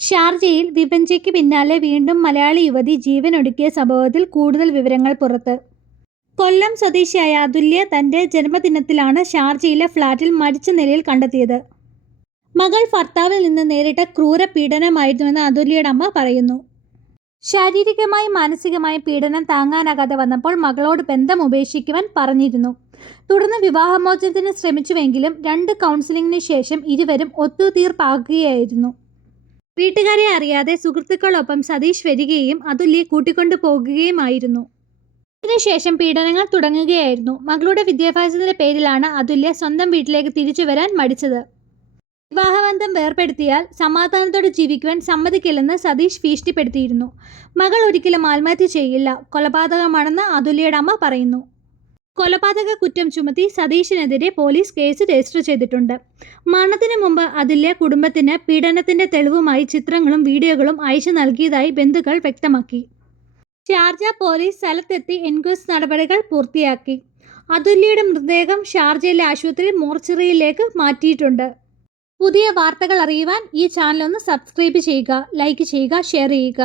ഷാർജയിൽ വിഭജയ്ക്ക് പിന്നാലെ വീണ്ടും മലയാളി യുവതി ജീവനൊടുക്കിയ സംഭവത്തിൽ കൂടുതൽ വിവരങ്ങൾ പുറത്ത്. കൊല്ലം സ്വദേശിയായ അതുല്യ തന്റെ ജന്മദിനത്തിലാണ് ഷാർജയിലെ ഫ്ളാറ്റിൽ മരിച്ച നിലയിൽ കണ്ടെത്തിയത്. മകൾ ഭർത്താവിൽ നിന്ന് നേരിട്ട ക്രൂര പീഡനമായിരുന്നുവെന്ന് അതുല്യയുടെ അമ്മ പറയുന്നു. ശാരീരികമായും മാനസികമായും പീഡനം താങ്ങാനാകാതെ വന്നപ്പോൾ മകളോട് ബന്ധം ഉപേക്ഷിക്കുവാൻ പറഞ്ഞിരുന്നു. തുടർന്ന് വിവാഹമോചനത്തിന് ശ്രമിച്ചുവെങ്കിലും 2 കൗൺസിലിംഗിന് ശേഷം ഇരുവരും ഒത്തുതീർപ്പാക്കുകയായിരുന്നു. വീട്ടുകാരെ അറിയാതെ സുഹൃത്തുക്കളൊപ്പം സതീഷ് വരികയും അതുല്യെ കൂട്ടിക്കൊണ്ടു പോകുകയുമായിരുന്നു. ഇതിനുശേഷം പീഡനങ്ങൾ തുടങ്ങുകയായിരുന്നു. മകളുടെ വിദ്യാഭ്യാസത്തിന്റെ പേരിലാണ് അതുല്യ സ്വന്തം വീട്ടിലേക്ക് തിരിച്ചു വരാൻ മടിച്ചത്. വിവാഹബന്ധം വേർപെടുത്തിയാൽ സമാധാനത്തോടെ ജീവിക്കുവാൻ സമ്മതിക്കില്ലെന്ന് സതീഷ് ഭീഷണിപ്പെടുത്തിയിരുന്നു. മകൾ ഒരിക്കലും ആത്മഹത്യ ചെയ്യില്ല, കൊലപാതകമാണെന്ന് അതുല്യയുടെ അമ്മ പറയുന്നു. കൊലപാതക കുറ്റം ചുമത്തി സതീഷിനെതിരെ പോലീസ് കേസ് രജിസ്റ്റർ ചെയ്തിട്ടുണ്ട്. മരണത്തിന് മുമ്പ് അതുല്യ കുടുംബത്തിന് പീഡനത്തിന്റെ തെളിവുമായി ചിത്രങ്ങളും വീഡിയോകളും അയച്ചു നൽകിയതായി ബന്ധുക്കൾ വ്യക്തമാക്കി. ഷാർജ പോലീസ് സ്ഥലത്തെത്തി എൻക്വസ്റ്റ് നടപടികൾ പൂർത്തിയാക്കി. അതുല്യയുടെ മൃതദേഹം ഷാർജയിലെ ആശുപത്രി മോർച്ചറിയിലേക്ക് മാറ്റിയിട്ടുണ്ട്. പുതിയ വാർത്തകൾ അറിയുവാൻ ഈ ചാനൽ ഒന്ന് സബ്സ്ക്രൈബ് ചെയ്യുക, ലൈക്ക് ചെയ്യുക, ഷെയർ ചെയ്യുക.